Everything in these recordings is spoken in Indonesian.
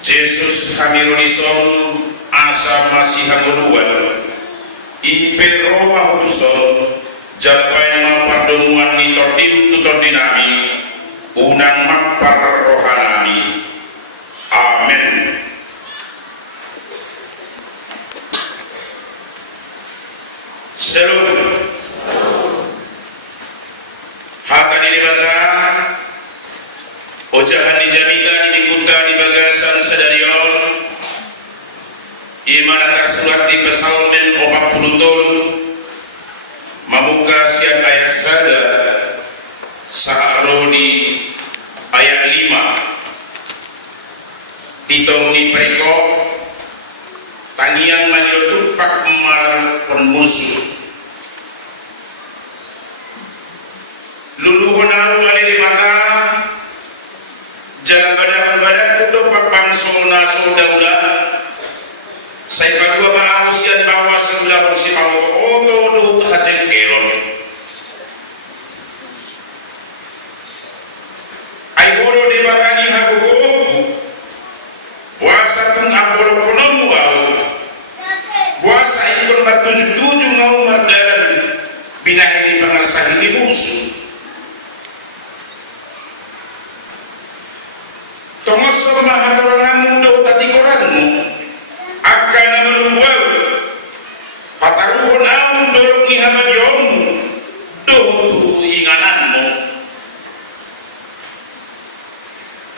Jesus hamirunison asa masih hanguluan ipe Roma hutuson jalpain mapardomuan ni tordim tutor dinami unang mapar rohanami. Amen. Shalom. Hata di debata ojahan di jamiga di mingguta di bagasan sedarion iman tersurat di pesalmen 40 tolu mamuka siang ayat sada saaro di ayat 5 ditoruni periko tanian manyotupak emar penmusuh luluhonaru ali di mata jalan badak kudo papang sona sodaula saya padua ma'ahusian bahwa sebelah bersih pamu oto duh hajeng kelon ay horo di batani hagugo wasa tung aboro konomu au wasa ikon bertujuh ngau mardalan binahini pangarsahini musuh Tomoso mahadorangamu do tatikoranmu akan menubuau pataruhon amu dorok ni hamadiomu do tu ingananmu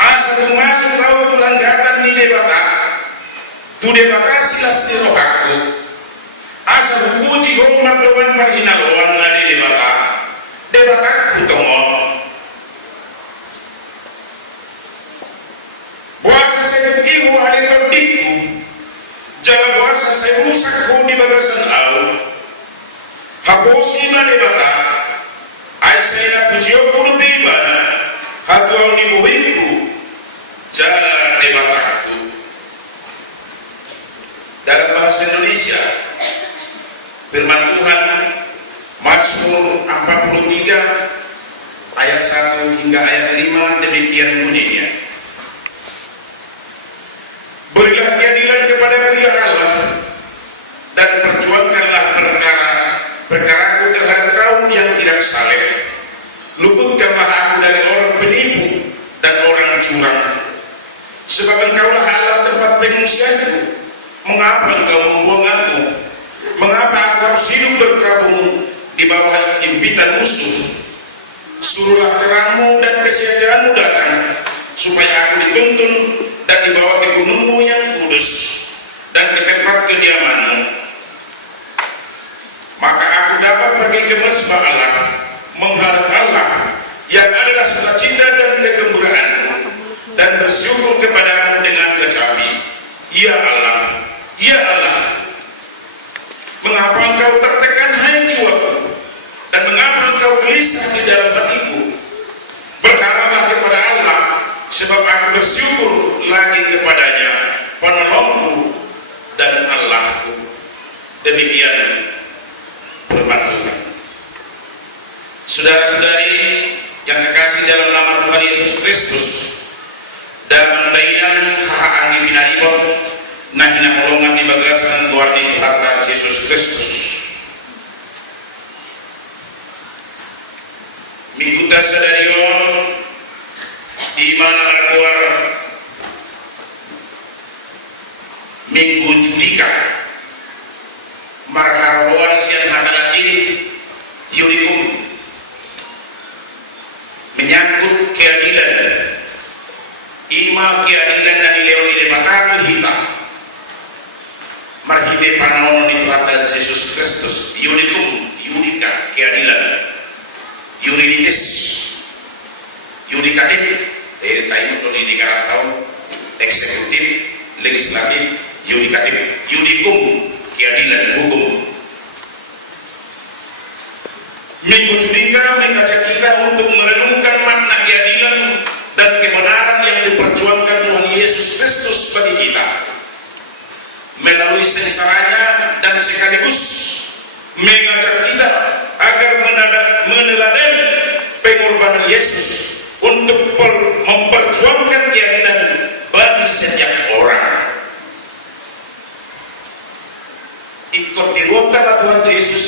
asa masuk kau tulanggatan ni debata silas tirohaku asa bukuji gomar doan parhinaloan ade debata kutongon ibu alih terdikku jaga puasa saya rusak kau di bagasan au habosi na debata ay saya na pujiyo puluh bibana hatu au ni buhinku jala debataku dalam bahasa Indonesia firman Tuhan Mazmur 43 ayat 1 hingga ayat 5 demikian bunyinya. Berilah keadilan kepadaku ya Allah dan perjuangkanlah perkaraku terhadap kaum yang tidak saleh. Luputkanlah aku dari orang penipu dan orang curang. Sebab engkaulah Allah tempat pengungsianku. Mengapa engkau membuang aku? Mengapa aku harus hidup berkabung di bawah impitan musuh? Suruhlah terangmu dan kesetiaanmu datang supaya aku dituntun dan dibawa ke gunungmu yang kudus dan ke tempat kediamanmu. Maka aku dapat pergi ke mesbah Allah, menghadap Allah yang adalah sukacita dan kegembiraan, dan bersyukur kepadamu dengan kecapi. Ya Allah, ya Allah, mengapa engkau tertekan hai jiwaku, dan mengapa engkau gelisah di dalam hatiku? Berharaplah kepada Allah, sebab aku bersyukur lagi kepadanya, penolongku dan Allahku. Demikian firman Tuhan. Saudara-saudari yang kekasih dalam nama Tuhan Yesus Kristus, dalam mendainan hahaan di pinaribot nah holongan di bagasan luar di harta Yesus Kristus. Minggu tasadarion di mana keluar minggu judika marharoan siang hatalatin yurikum menyangkut keadilan keadilan dan leoni debataku hitam marhite panon di kata Yesus Kristus yurikum yurika keadilan yuridis yudikatif tayo ni dikarataw eksekutif legislatif yudikatif yudikum keadilan hukum. Minggu judika mengajak kita untuk merenungkan makna keadilan dan kebenaran yang diperjuangkan Tuhan Yesus Kristus bagi kita melalui sengsaranya dan sekaligus mengajak kita agar meneladani Yesus untuk memperjuangkan keadilan bagi setiap orang. waktu Tuhan Yesus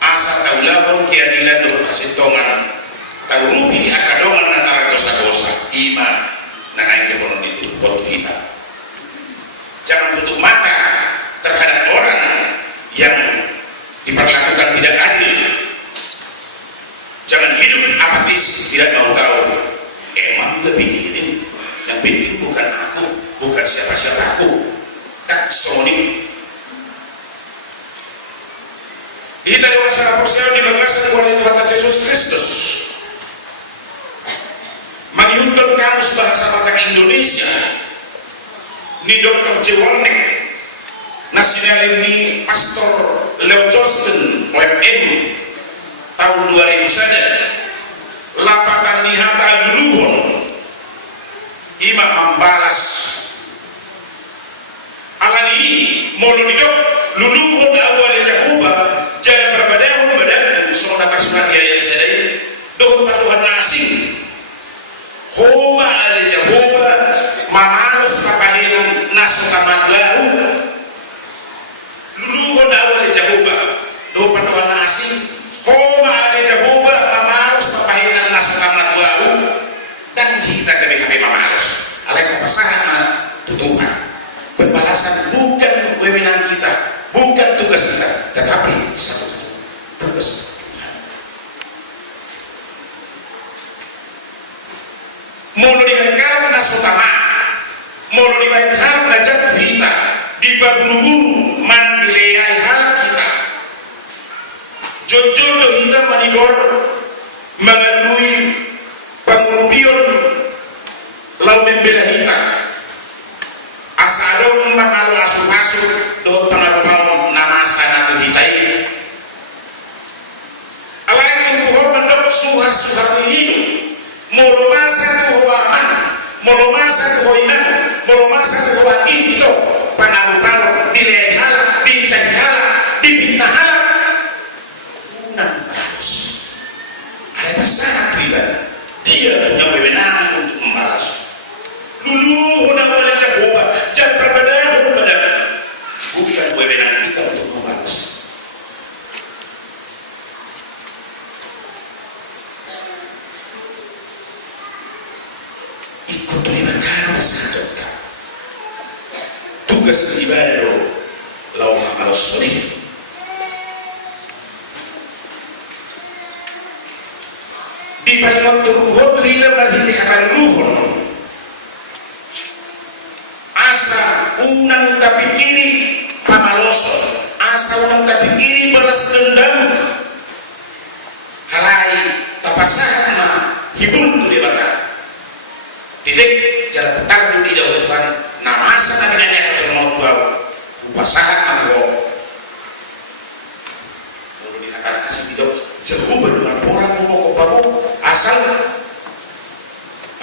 asa taulahon keadilan doon kasintongan taurupi akadongan antara dosa-dosa ima nangain dehonon itu waktu hitam. Jangan tutup mata terhadap orang yang diperlakukan tidak adil. Jangan hidup apatis, tidak mau tahu. Emang kepikirin yang penting bukan aku, bukan siapa-siapa aku. Tak soni. Kita dewasa percaya di bagasan Tuhan Tuhan Yesus Kristus. Menghutun kamus bahasa Batak Indonesia. Ni Dr. Jewonek. Nasional ini Pastor Leo Johnston WM tahun 2000 saja. Lapatan nihata duluhun. Ima membalas alani molo didok luluhun awal jahuba jalan berbadahun badan soal surat ayat sedai doh panduan asing homa ala jahuba mamalos papahinan nasu tamat lahu luluhun awal jahuba doh panduan asing homa ala jahuba mamalos papahinan nasu tamat lahu dan kita kami mamalos alai pasahan Tuhan. Pembalasan bukan wewenang kita, bukan tugas kita, tetapi satu tugas Tuhan. Mulu dibahas nasutama, mulu dibahas najat berita di babulu-bulu mandilai hal kita. Jojo kita manidor mengalui pengurupion lau membela kita. Asadong makalu asu-asu do pengaruh nama sanatu hitai alain buho mendok suhar-suhar hidup molomasa tu aman molomasa tu hoinan molomasa tu wagi itu pengaruh dilehal dicahal dipintahal unang balas alain masalah tu ibadah dia punya wewenang untuk membalas dulu hendak boleh coba jangan berbeda bukan wewenang kita untuk membalas. Ikut terlibatkan masyarakat tugas ibadah lo lau amal soleh di payung turun hilang lagi akan luhur asa unang tapi kiri pamaloso asa unang tapi kiri balas dendam halai tapasahan mah hibur tu dia bakal titik jalan petardu di jauh Tuhan nama asa nabi nanya kecil mau bau upasahan mah bau mulu dikatakan kasih hidup jauh berdengar orang mau kopamu asal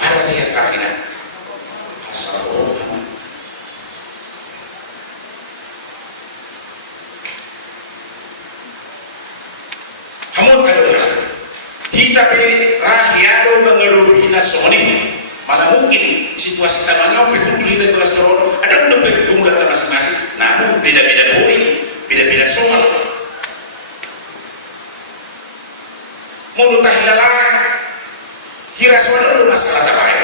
ada tiap kakinan asal orang hamun kadang kita pe rahiado mengeluhi nasoni mana mungkin situasi tamangau pihun kita kolesterol ada udah bergumulan masing-masing namun beda-beda poin beda-beda soal mulut tahilala kira soal lu masalah tabai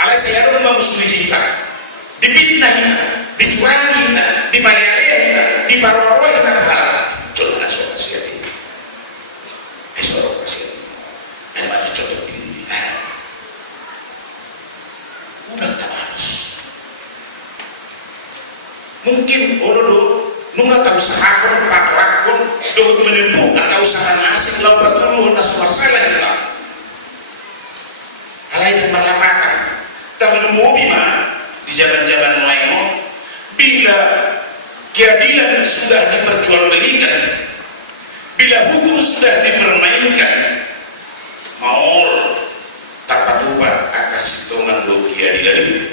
alai saya lu memusuhi kita dipitnah kita dicurangi kita dipanelai kita diparoroi kita kepala contohnya soal siapa ini soal siapa dan mana contoh diri udah tak harus mungkin orang nunggak tahu sahakon pakrakon doh menempuh atau usaha asing lawan dulu hendak salah kita alai dan berlapakan terlalu bima di jalan-jalan lainmu bila keadilan sudah diperjualbelikan bila hukum sudah dipermainkan maul tanpa tuba akan sitongan do keadilan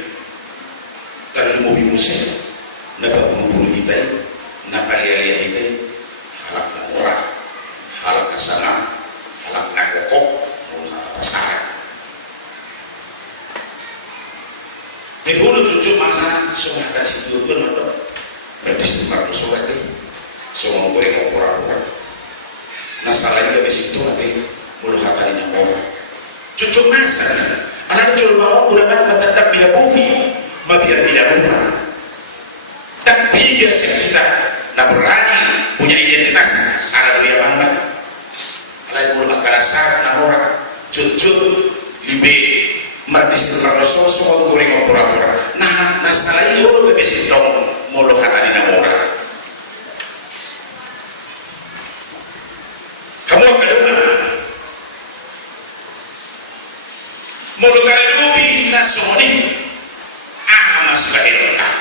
terlalu bimusen napa bunuh kita napa lihat kita halak na orang halak na sana halak na kokok mau sana pasaran dihulu tujuh masa semata situ benar medis marto soate so goreng opor nah salah juga besi itu nanti mulu hatari orang cucuk masa anak jual mau gunakan obat tetap bila bumi biar tidak lupa tapi dia kita nah berani punya identitas salah dulu ya bangga lain mulu akal syarat nah orang cucuk libe martis marto so goreng opor nah salah itu lo besi itu mulu hatari orang kamu akan dengar mulut dari rubi nasoni masih lahir otak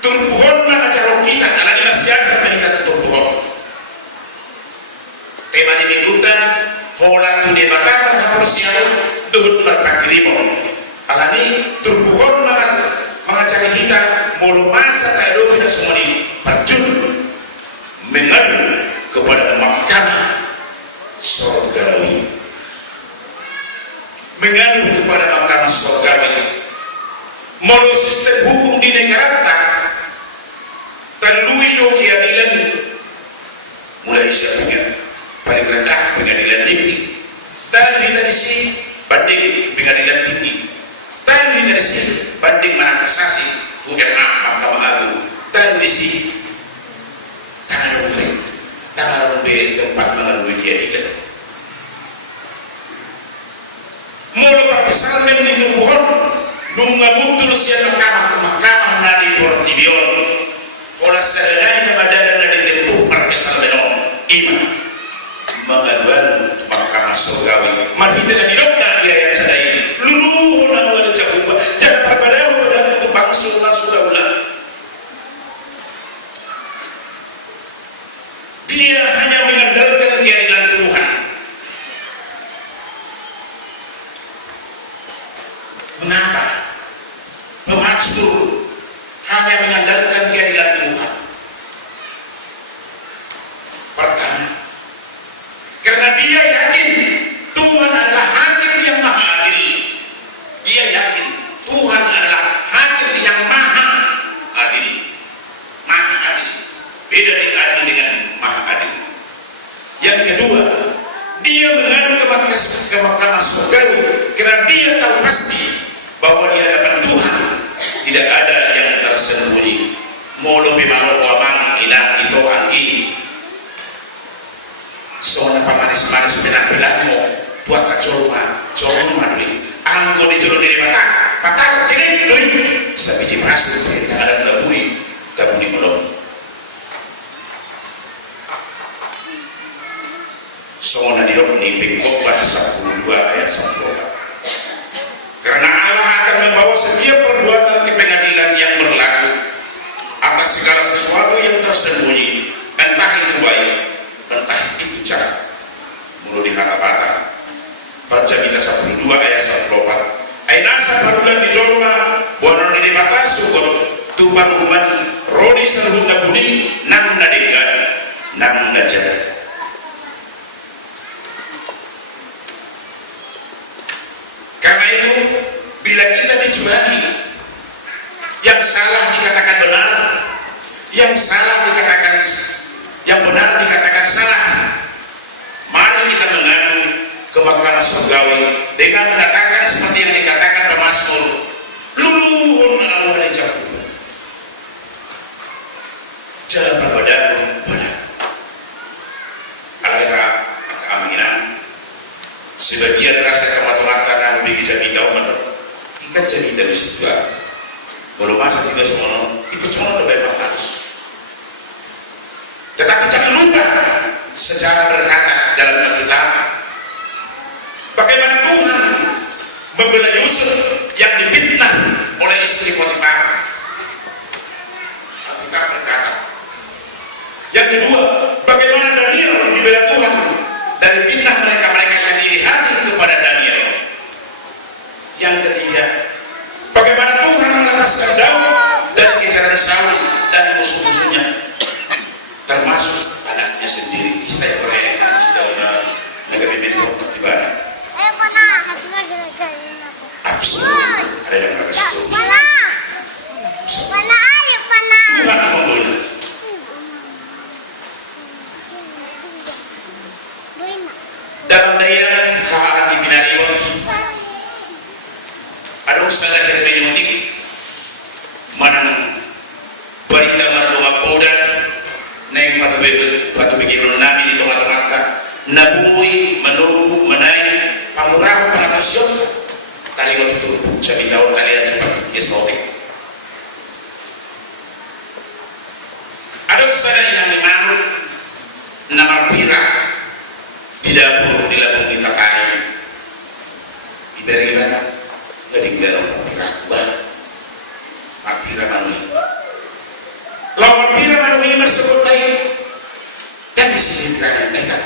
turbuhon na acara kita alani masyarakat kita turbuhon tema ini duta hola tu de batang berhaporsial duduk berpakirimo alani turbuhon na mengacara kita mulu masa tak rubi nasoni perjun mengadu kepada mahkamah surgawi mengadu kepada mahkamah surgawi model sistem hukum di negara terlui lo keadilan mulai siapnya paling rendah pengadilan negeri dan kita di sini banding pengadilan tinggi dan kita di sini banding mana kasasi UMA mahkamah agung dan di sini tangan tempat mengalami keadilan mulu perkesan memang pohon nunga mutul siapa mahkamah nadi portibion pola serenai madaran dari tempuh perkesan menon iman mengaduan mahkamah surgawi mari kita didokter dia yang sadai luluh lalu ada cakupa jangan perbedaan pada untuk bangsa sudah ulang dia hanya mengandalkan keadilan Tuhan. Mengapa? Pemaksud hanya mengandalkan keadilan Tuhan. Pertama, karena dia yakin Tuhan adalah hakim yang maha adil. Dia yakin Tuhan adalah hakim yang maha adil. Maha adil. Beda dengan adil dengan maha adil. Yang kedua, dia mengadu ke mahkamah surgawi karena dia tahu pasti bahwa di hadapan Tuhan tidak ada yang tersembunyi. Molo bimano wamang ilang itu anggi. Soalnya pamanis-manis pinang-pinangmu buat kacolma dulu. Anggo di juru diri batak ini doi. Sabi di pasir tidak ada labui molong. Soalnya di dalam ini Khotbah 12 ayat 10. Karena Allah akan membawa setiap perbuatan ke pengadilan yang berlaku atas segala sesuatu yang tersembunyi, entah itu baik, entah itu jahat. Mulu di harapatan. Baca kita 12 ayat 14. Ainasa parulan di jorma, buanon di batas sukot, tuban uman, rodi serhunda kuning, nang nadegan, nang najar. Karena itu bila kita dicurangi, yang salah dikatakan benar, yang salah dikatakan yang benar dikatakan salah, mari kita mengadu ke mahkamah surgawi dengan mengatakan seperti yang dikatakan Mazmur, luluhun awal jauh, jalan berbeda. Alaira keamanan. Sebagian rasa kematu-matan lebih bisa ditahu ikan cerita di situ belum masa tidak semua ikut semua lebih harus. Tetapi jangan lupa secara berkata dalam Alkitab bagaimana Tuhan membela Yusuf yang difitnah oleh istri Potifar. Alkitab berkata. Yang kedua, bagaimana Daniel dibela Tuhan dari fitnah mereka yang iri hati kepada Daniel. Yang ketiga, bagaimana Tuhan melepaskan Daud dari kejaran Saul dan musuh-musuhnya, termasuk anaknya sendiri. Istilah mereka sudah negara bentuk di mana? Absolut ada yang mereka sebut. Adong sadar hermeneutik manang perintah mardonga poda neng batu bikiron nami di tengah-tengah nabungui menunggu menai pamurahu pangatusyon tali waktu itu sabi tahu kalian cepat kesotek adong sadar yang memang nama pira di dapur di labung di kakari dari mana dari garong pira kuat pira manui lawan pira manui mersebut lain dan di sini gerakan nekat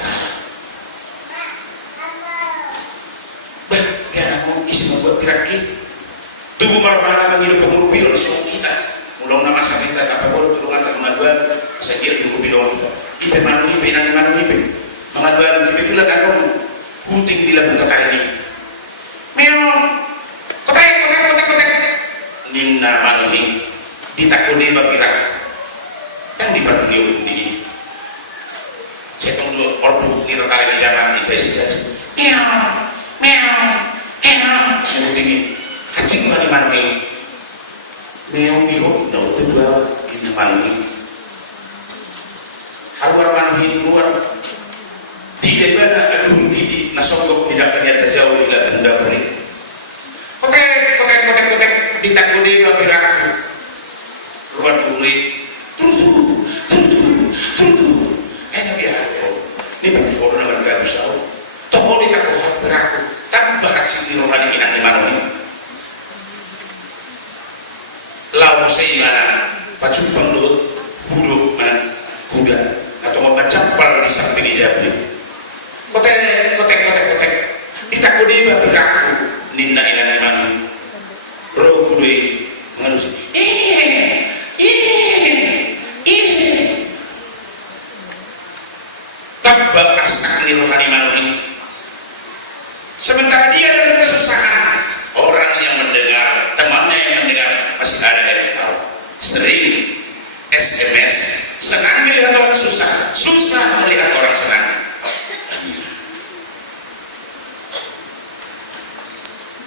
bah biar aku isi membuat piraki tunggu marwahana mengilu pengurupi langsung kita mulong nama sabita tak perlu turungan tak mengaduan saya kira diurupi doang ipe manui ipe nang manui ipe mengaduan ipe pula garong hunting di labung kakak ini meong kotek ninna manui ditakuni bapirak yang diperlukan tinggi saya tunggu ordu kita kali di jalan investigasi meong tinggi kacing dari manui meong biru dau kedua ini manui harus manui luar tidak mana aduh titi nasogok tidak ternyata jauh tidak benda beri kotek ditakuni bapirak ruang duit tunggu enak ya ini pakai corona mereka bisa toh di takuhat beraku tak bahas si rohani inang lima ini lau seimana pacu pendut huduk mana kuda atau membacampal di samping hidapnya kotek ditakuni beraku ninna inang lima ini roh kudui mengalus tabbak asak ni rohani manui sementara dia dalam kesusahan orang yang mendengar temannya yang mendengar masih ada yang tahu sering SMS senang melihat orang susah melihat orang senang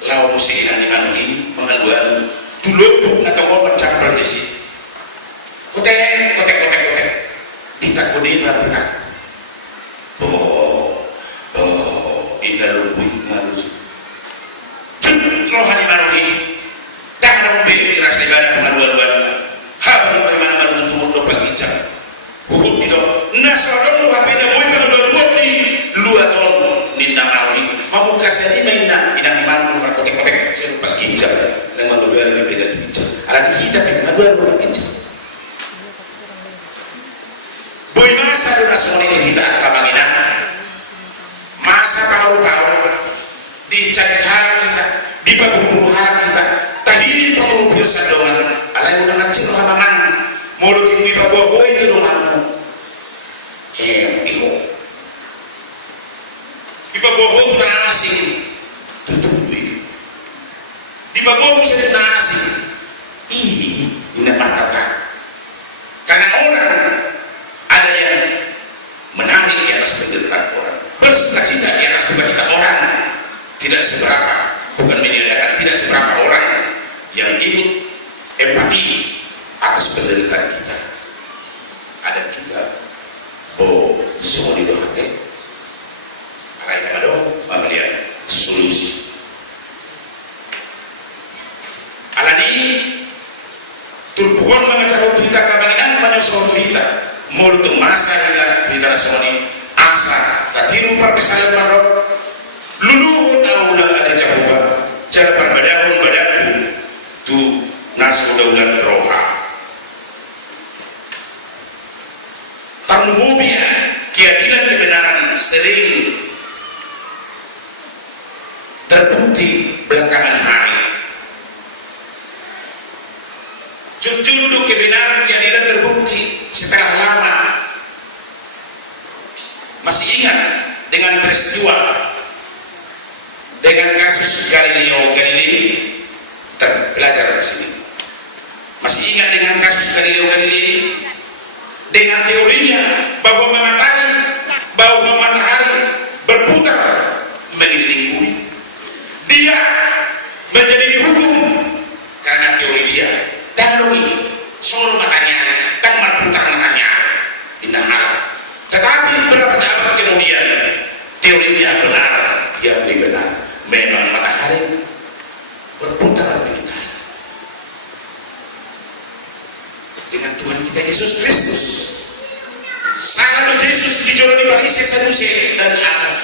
lau musikinan ni manui mengaduan dulu atau mau bercampur di sini kotek ditakuni berat indah lubui ngalus rohani manui dah dong be rasa ibadah pengaduan habis bagaimana malu untuk mundo pagicam buhut itu nasodon lu HP dah mau pengaduan di lu atau ninda manui mamuka saya ini inang dimana lu kotek saya lupa gicam dan mengaduan lebih beda gicam ada kita pengaduan lupa gicam boy masa dulu semua ini kita kabanginan masa paru-paru dicari hal kita diburu hal kita tadi pengurupi sadongan alai udah kecil hamaman mulut ini pabawa itu donganmu iho ipabawa itu nasi tutup dibawa itu nasi ini kata karena orang ada yang menangis di atas penderitaan orang bersukacita di atas sukacita orang tidak seberapa bukan menyediakan tidak seberapa orang yang ikut empati atas penderitaan kita ada juga semua di doa hati alai nama dong bagian solusi alani turbuhon mengacara kita kabanginan menyusul kita mulut masa kita semua asa tatiru perpisahan marok lulu aulah ada cakupa cara perbedaan badaku tu nasu daulat roha tanumubia keadilan kebenaran sering terbukti belakangan hari jujur kebenaran keadilan terbukti setelah lama masih ingat dengan peristiwa dengan kasus Galileo Galilei belajar di sini masih ingat dengan kasus Galileo Galilei dengan teorinya bahwa matahari berputar mengelilingi bumi dia menjadi dihukum Yesus Kristus. Sangat Yesus dijolong di Parisi Sadusi dan anak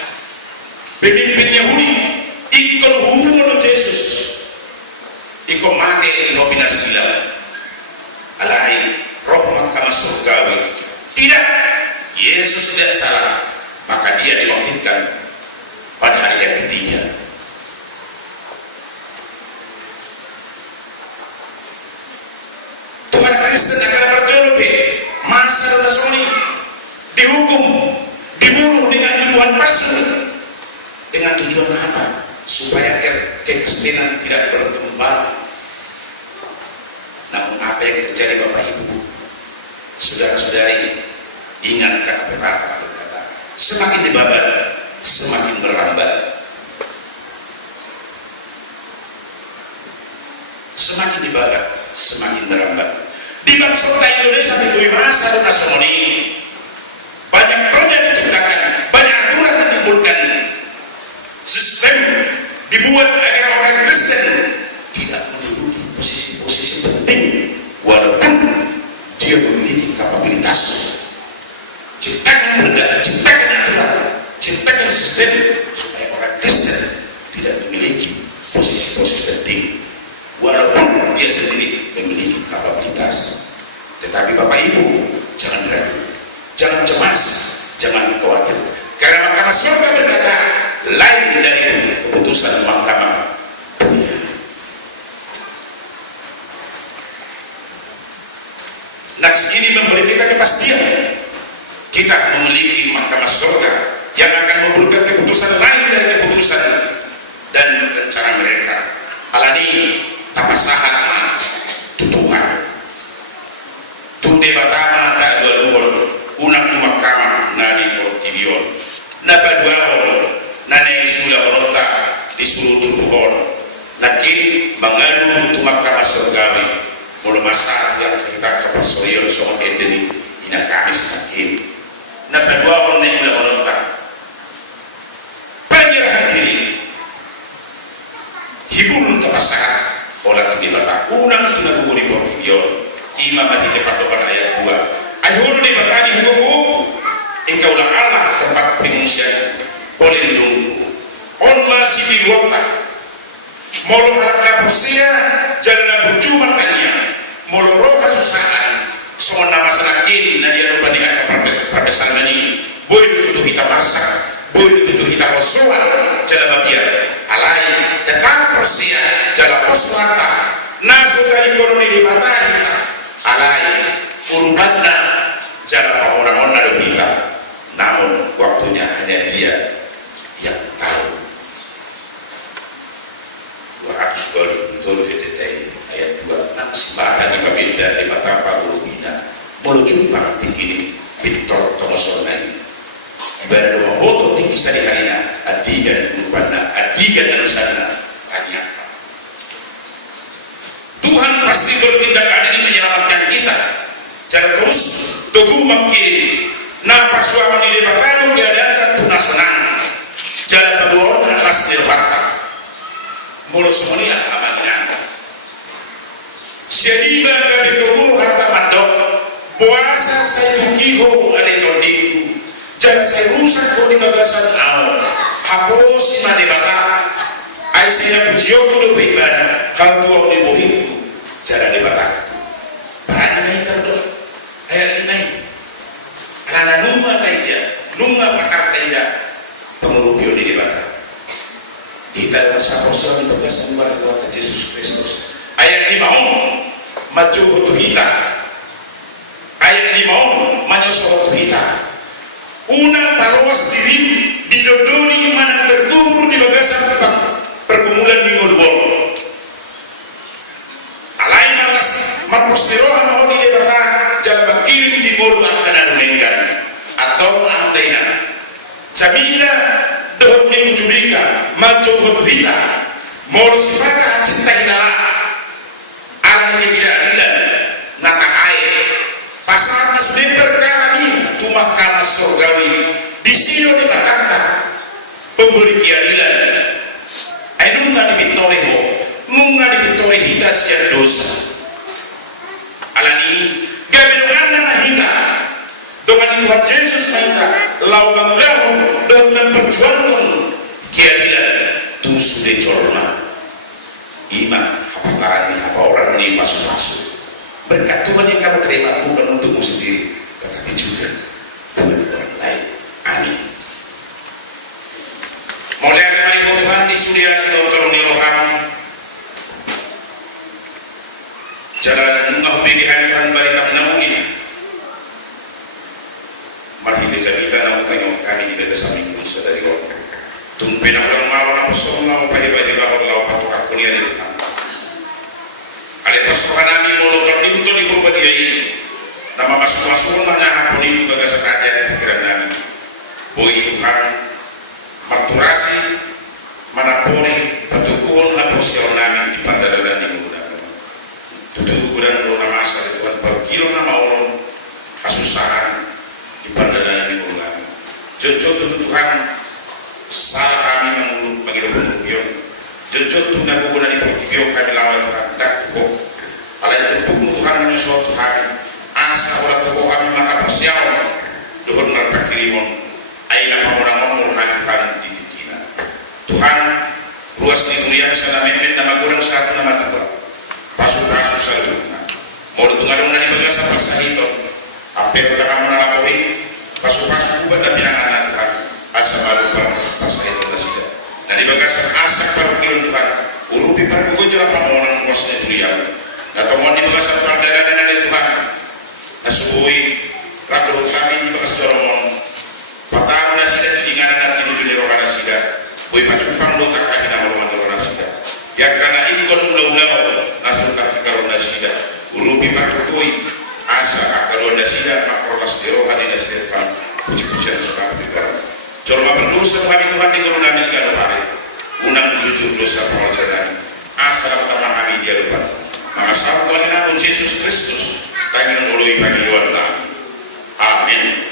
pemimpin Yahudi ikut hubungan Yesus ikut mati di hobina silam alai roh mahkamah surgawi. Tidak, Yesus tidak salah, maka dia dibangkitkan pada hari yang ketiga. Tuhan Kristen akan berjolok masa Rasoni dihukum, dibunuh dengan tuduhan palsu. Dengan tujuan apa? Supaya kekristenan tidak berkembang. Namun apa yang terjadi Bapak Ibu, saudara-saudari, ingat kata pepatah berkata, semakin dibabat, semakin merambat. Semakin dibabat, semakin merambat. Di bangsa Indonesia sampai masa Rasoni banyak perda diciptakan, banyak aturan ditimbulkan, sistem dibuat agar orang Kristen tidak menduduki posisi-posisi penting walaupun dia memiliki kapabilitas. Ciptakan perda, ciptakan aturan, ciptakan sistem supaya orang Kristen tidak memiliki posisi-posisi penting walaupun dia sendiri memiliki kapabilitas. Tetapi Bapak Ibu, jangan ragu, jangan cemas, jangan khawatir, karena mahkamah surga berkata lain dari keputusan mahkamah dunia. Naks ini memberi kita kepastian kita memiliki mahkamah surga yang akan memberikan keputusan lain dari keputusan dan rencana mereka. Alani tapasahat tutuhan tu debatama tak dua luhur unang tu mahkamah nadi portivion napa dua orang nane sula orota disuruh tutuhon nakin mengadu tu mahkamah surgawi mulu masa yang kita kepasoyon sama endeni ina kamis nakin napa dua orang nane sula orota penyerahan diri hibur tapasahat olah tu debata unang tu nagu di portivion Imam Mahdi Padokan ayat 2. Ayat di batani hukum engkau lah Allah tempat pengungsian pelindung. On masih di waktu. Molo harap persia jalan berjumpa tanya. Molo roh susahan. Semua nama sanakin nadia lupa dengan perbesar mani. Boy itu kita masak. Boy itu kita rosuan jalan bagian. Alai tetap persia jalan poswata. Nasu dari koloni di batani. Alai urutannya jalan orang-orang dari kita, namun waktunya hanya dia yang tahu. 220 detai ayat 2 naksibatan di babeda di mata pabulumina mulu jumpa tinggi Victor Tomosonai ibadah dua foto tinggi sari harina adigan urutannya adigan dan usahana banyak. Tuhan pasti bertindak adil menyelamatkan kita. Jangan terus dogu makin. Nah suami di debatanu keadaan tuna senang. Jalan berdua adalah sederhana. Mulut semuanya amannya. Sediba dari tubuh harta mandok. Puasa saya tukiho ada todiku. Jangan saya rusak kau di bagasan au. Hapus ima debata. Aisyah pujiyo kudu beribadah. Hal tua di bohingku. Cara debata. Parang may kando. Ayat ini. Karena nunga tayo. Nunga pakar tayo. Pengurupyo di debata. Kita adalah sapos di bagasan kepada Yesus Kristus. Ayat 5. Majuho tuhita. Ayat 5. Manyosoho tuhita. Unang palawas diri didodoni mana terkubur di bagasan pergumulan minggu alain malas marpostiroha mau di debata jalan kirim di bolu akan adunengkan atau andaina jamila dohnya mencuriga maco hotuhita molo sifata cinta hinala arahnya tidak adilan naka air pasar sudah perkara ini tumak karena surgawi di sini dibakata pemberi keadilan nunga di Victoria nunga di Victoria hita siya dosa alani gabenungan minta dengan Tuhan Yesus minta lau bangulahu dengan perjuangan keadilan tu sudah corona iman apataran apa orang ini masuk-masuk berkat Tuhan yang kamu terima bukan untukmu sendiri tetapi juga buat orang lain. Amin. Mulai dari Tuhan di surga selalu tolong niroham jalan mengah pilihan Tuhan barikan nauni mari kita namu tengok kami di beda samping musa dari waktu tumpen orang mau apa semua pahi-pahi bawah lau patok aku ni ada Tuhan ada pasukan kami mau lokal itu di beberapa dia ini nama masuk-masuk mana aku ini juga sekadar pikiran kami boy Tuhan marturasi mana pori patukun atau siapa nami di pandadalan di menggunakan tutup gudang dona masa di Tuhan perkilo nama orang kasusahan di pandadalan di menggunakan jujur Tuhan salah kami mengirim pengubion jujur Tuhan guna di pertibion kami lawan Tuhan dak tubuh ala itu Tuhan menyusul Tuhan asa olah tubuh kami maka persiawan Tuhan merpakirimon aina pamorang-pamorang Tuhan di Tuhan ruas di dunia sana mepet nama goreng satu nama Tuhan pasu-pasu satu mau tungadong nani bagasa pasahito apel kamu nalakoi pasu-pasu buat dan pinangan Tuhan asa malu pasahito nasida dan di bagasa asak paru kilon Tuhan urupi paru gojala pamorang ruasnya dunia atau mau di bagasa pardagan dan Tuhan nasuhui ragu kami di bagasa joromon patah nasida di nganan nanti tujuh rohana nasida boy pacupang do tak kami nama rumah dorona sida ya karena ikon ulau-ulau nasul tak karona sida urupi pakutoi asa akarona sida makrolas dero hadina sida kan puji-pujian sekali berdoa jorma berdosa kami Tuhan di korona kami segala hari unang jujur dosa pengajaran asa utama kami dia depan nama sahabat Tuhan Yesus Kristus tangan ului bagi Tuhan. Amin.